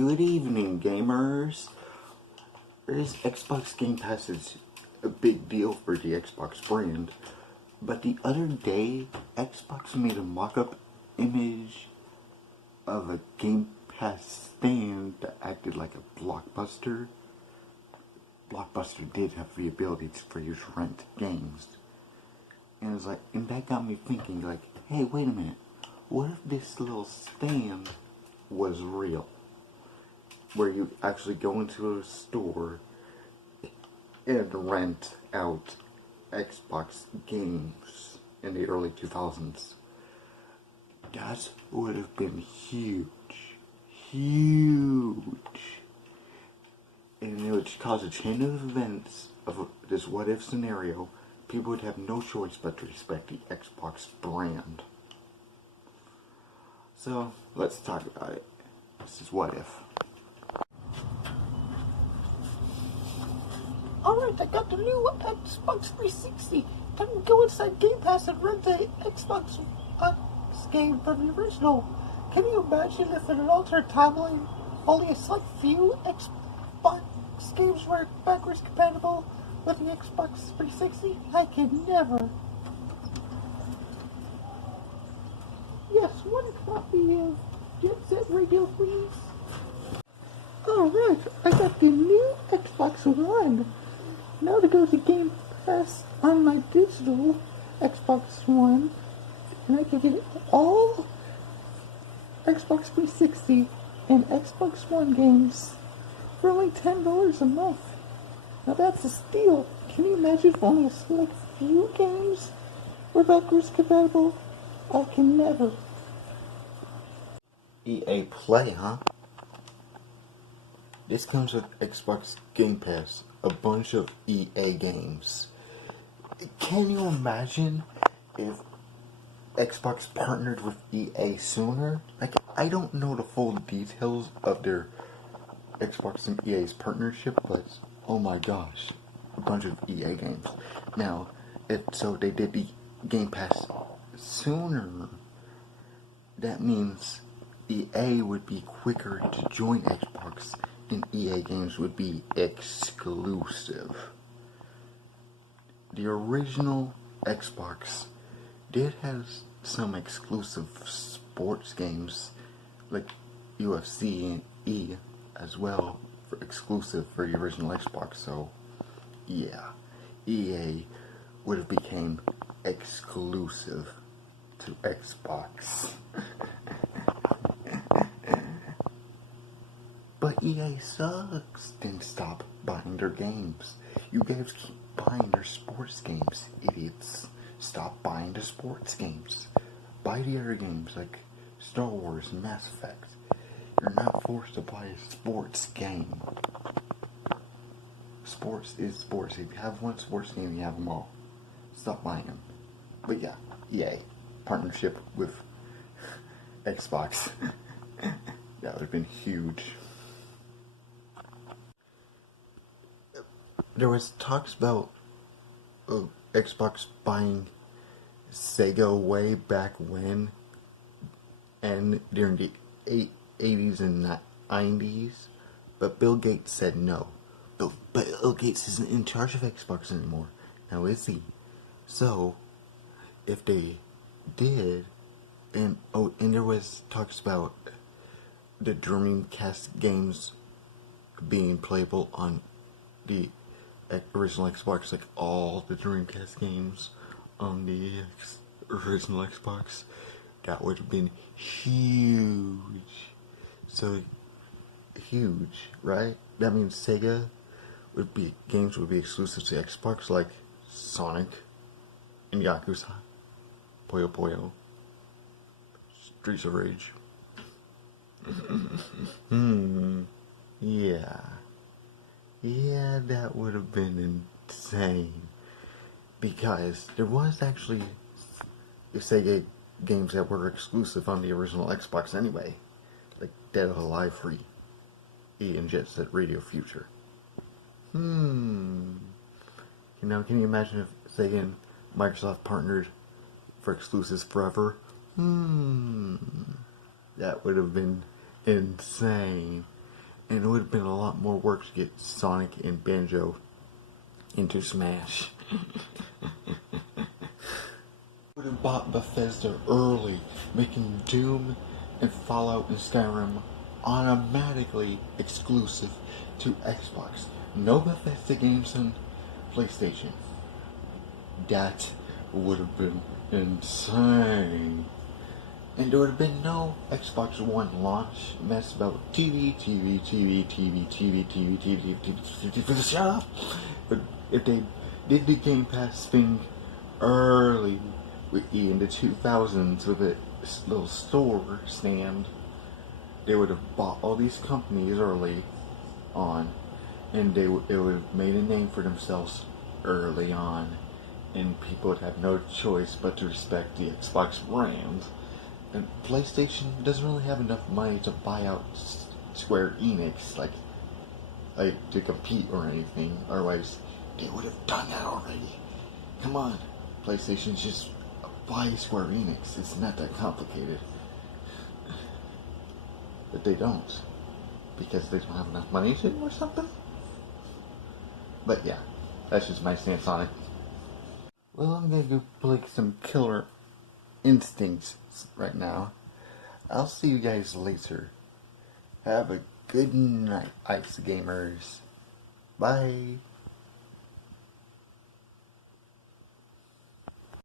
Good evening, gamers. This Xbox Game Pass is a big deal for the Xbox brand, but the other day, Xbox made a mock-up image of a Game Pass stand that acted like a Blockbuster. Blockbuster did have the ability for you to rent games. And it was like, and that got me thinking, like, hey, wait a minute. What if this little stand was real? Where you actually go into a store and rent out Xbox games in the early 2000s. That would have been huge. Huge. And it would cause a chain of events of this what if scenario. People would have no choice but to respect the Xbox brand. So, let's talk about it. This is what if. Alright, I got the new Xbox 360. Time to go inside Game Pass and rent the Xbox game from the original. Can you imagine if in an alternate timeline, only a select few Xbox games were backwards compatible with the Xbox 360? I can never. Yes, one copy of Jet Set Radio, please. Alright, I got the new Xbox One. Now to go to Game Pass on my digital Xbox One, and I can get all Xbox 360 and Xbox One games for only $10 a month. Now that's a steal. Can you imagine if only a select few games were backwards compatible? I can never. EA Play, huh? This comes with Xbox Game Pass, a bunch of EA games. Can you imagine if Xbox partnered with EA sooner? Like, I don't know the full details of their Xbox and EA's partnership, but oh my gosh, a bunch of EA games. Now, if they did the Game Pass sooner, that means EA would be quicker to join Xbox, and EA games would be exclusive. The original Xbox did have some exclusive sports games, like UFC and E as well, for exclusive for the original Xbox. So, yeah, EA would have became exclusive to Xbox. But EA sucks. Then stop buying their games. You guys keep buying their sports games, idiots. Stop buying the sports games. Buy the other games like Star Wars and Mass Effect. You're not forced to buy a sports game. Sports is sports. If you have one sports game, you have them all. Stop buying them. But yeah, EA. Partnership with Xbox. That would have been huge. There was talks about Xbox buying Sega way back when, and during the 80s and 90s, but Bill Gates said no. But Bill Gates isn't in charge of Xbox anymore. Now is he? So, if they did, and there was talks about the Dreamcast games being playable on the original Xbox, like all the Dreamcast games on the original Xbox. That would have been huge. So huge, right? That means Sega games would be exclusive to Xbox, like Sonic and Yakuza, Puyo Puyo, Streets of Rage. Yeah, that would have been insane. Because there was actually Sega games that were exclusive on the original Xbox anyway. Like Dead or Alive 3, E and Jet Set Radio Future. Now, can you imagine if Sega and Microsoft partnered for exclusives forever? That would have been insane. And it would have been a lot more work to get Sonic and Banjo into Smash. Would have bought Bethesda early, making Doom and Fallout and Skyrim automatically exclusive to Xbox. No Bethesda games on PlayStation. That would have been insane. And there would have been no Xbox One launch mess about TV for the shop. But if they did the Game Pass thing early in the 2000s with a little store stand, they would have bought all these companies early on, and they would have made a name for themselves early on, and people would have no choice but to respect the Xbox brand. And PlayStation doesn't really have enough money to buy out Square Enix, like to compete or anything. Otherwise, they would have done that already. Come on, PlayStation, just buy Square Enix. It's not that complicated. But they don't, because they don't have enough money to, or something. But yeah, that's just my stance on it. Well, I'm gonna go play some Killer Instincts right now. I'll see you guys later. Have a good night, Ice Gamers. Bye.